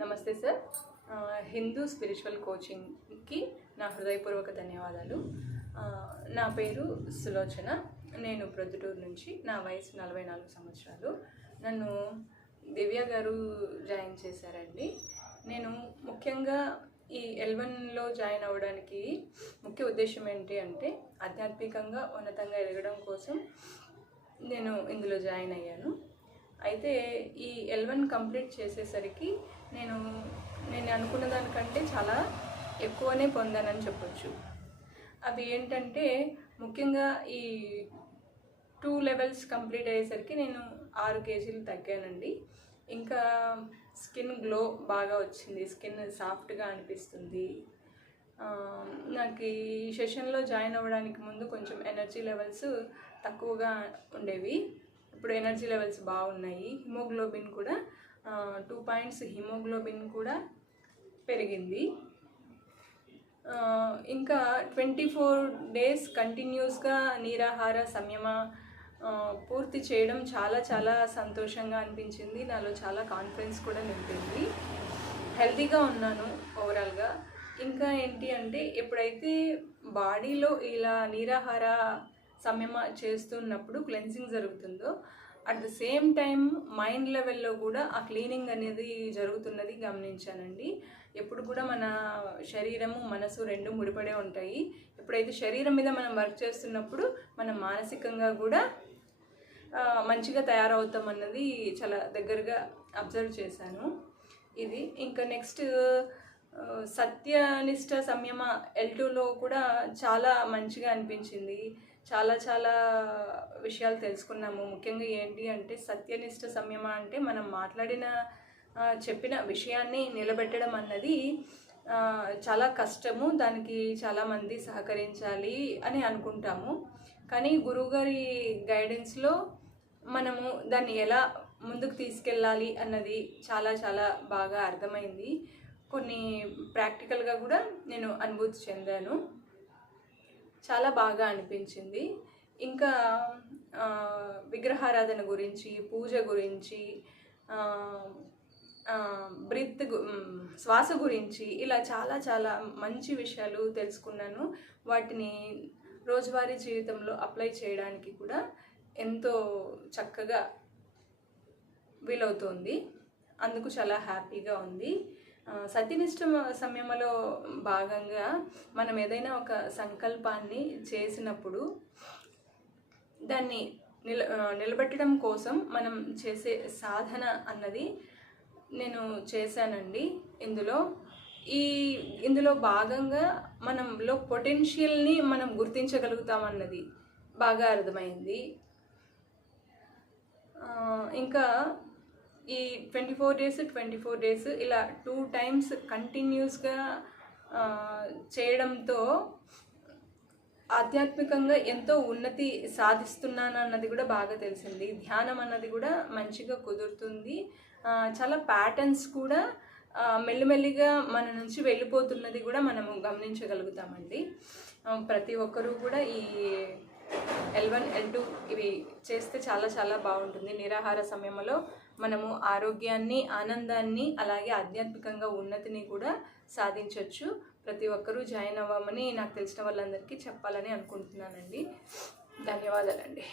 నమస్తే sir. Hindu spiritual కోచింగ్కి నా హృదయపూర్వక ధన్యవాదాలు. నా పేరు సులోచన. నేను ప్రొద్దుటూరు నుంచి. నా వయసు 44 సంవత్సరాలు. నన్ను దివ్య గారు జాయిన్ చేశారండి. నేను ముఖ్యంగా ఈ L1లో జాయిన్ అవ్వడానికి ముఖ్య ఉద్దేశం ఏంటి అంటే ఆధ్యాత్మికంగా ఉన్నతంగా ఎదగడం కోసం నేను ఇందులో జాయిన్ అయ్యాను. అయితే ఈ L1 కంప్లీట్ చేసేసరికి నేను అనుకున్న దానికంటే చాలా ఎక్కువనే పొందానని చెప్పొచ్చు. అవి ఏంటంటే ముఖ్యంగా ఈ 2 లెవెల్స్ కంప్లీట్ అయ్యేసరికి నేను 6 కేజీలు తగ్గానండి. ఇంకా స్కిన్ గ్లో బాగా వచ్చింది. స్కిన్ సాఫ్ట్గా అనిపిస్తుంది. నాకు ఈ సెషన్లో జాయిన్ అవ్వడానికి ముందు కొంచెం ఎనర్జీ లెవెల్స్ తక్కువగా ఉండేవి. ఇప్పుడు ఎనర్జీ లెవెల్స్ బాగున్నాయి. హిమోగ్లోబిన్ కూడా 2 పాయింట్స్ హిమోగ్లోబిన్ కూడా పెరిగింది. ఇంకా 24 డేస్ కంటిన్యూస్గా నీరాహార సంయమ పూర్తి చేయడం చాలా చాలా సంతోషంగా అనిపించింది. నాలో చాలా కాన్ఫిడెన్స్ కూడా నింపింది. హెల్తీగా ఉన్నాను ఓవరాల్గా. ఇంకా ఏంటి అంటే ఎప్పుడైతే బాడీలో ఇలా నీరాహార సంయమ చేస్తున్నప్పుడు క్లెన్సింగ్ జరుగుతుందో at the same time mind లెవెల్లో కూడా ఆ క్లీనింగ్ అనేది జరుగుతున్నది గమనించానండి. ఎప్పుడు కూడా మన శరీరము మనసు రెండు ముడిపడే ఉంటాయి. ఎప్పుడైతే శరీరం మీద మనం వర్క్ చేస్తున్నప్పుడు మనం మానసికంగా కూడా మంచిగా తయారవుతాం అన్నది చాలా దగ్గరగా అబ్జర్వ్ చేశాను. ఇది ఇంకా నెక్స్ట్ సత్యనిష్ట సంయమ L2లో కూడా చాలా మంచిగా అనిపించింది. చాలా విషయాలు తెలుసుకున్నాము. ముఖ్యంగా ఏంటి అంటే సత్యనిష్ట సంయమ అంటే మనం చెప్పిన విషయాన్ని నిలబెట్టడం అన్నది చాలా కష్టము. దానికి చాలామంది సహకరించాలి అని అనుకుంటాము. కానీ గురువుగారి గైడెన్స్లో మనము దాన్ని ఎలా ముందుకు తీసుకెళ్ళాలి అన్నది చాలా బాగా అర్థమైంది. కొన్ని ప్రాక్టికల్గా కూడా నేను అనుభూతి చెందాను. చాలా బాగా అనిపించింది. ఇంకా విగ్రహారాధన గురించి, పూజ గురించి, శ్వాస గురించి ఇలా చాలా మంచి విషయాలు తెలుసుకున్నాను. వాటిని రోజువారీ జీవితంలో అప్లై చేయడానికి కూడా ఎంతో చక్కగా వీలవుతుంది. అందుకు చాలా హ్యాపీగా ఉంది. సత్యనిష్ట సమయంలో భాగంగా మనం ఏదైనా ఒక సంకల్పాన్ని చేసినప్పుడు దాన్ని నిలబెట్టడం కోసం మనం చేసే సాధన అన్నది నేను చేశానండి. ఇందులో భాగంగా మనంలో పొటెన్షియల్ని మనం గుర్తించగలుగుతామన్నది బాగా అర్థమైంది. ఇంకా ఈ 24 డేస్ ఇలా 2 టైమ్స్ కంటిన్యూస్గా చేయడంతో ఆధ్యాత్మికంగా ఎంతో ఉన్నతి సాధిస్తున్నాను అన్నది కూడా బాగా తెలిసింది. ధ్యానం అన్నది కూడా మంచిగా కుదురుతుంది. చాలా ప్యాటర్న్స్ కూడా మెల్లిమెల్లిగా మన నుంచి వెళ్ళిపోతున్నది కూడా మనము గమనించగలుగుతామండి. ప్రతి ఒక్కరూ కూడా ఈ L1, L2 ఇవి చేస్తే చాలా బాగుంటుంది. నిరాహార సమయంలో మనము ఆరోగ్యాన్ని, ఆనందాన్ని, అలాగే ఆధ్యాత్మికంగా ఉన్నతిని కూడా సాధించవచ్చు. ప్రతి ఒక్కరూ జాయిన్ అవ్వమని నాకు తెలిసిన వాళ్ళందరికీ చెప్పాలని అనుకుంటున్నానండి. ధన్యవాదాలండి.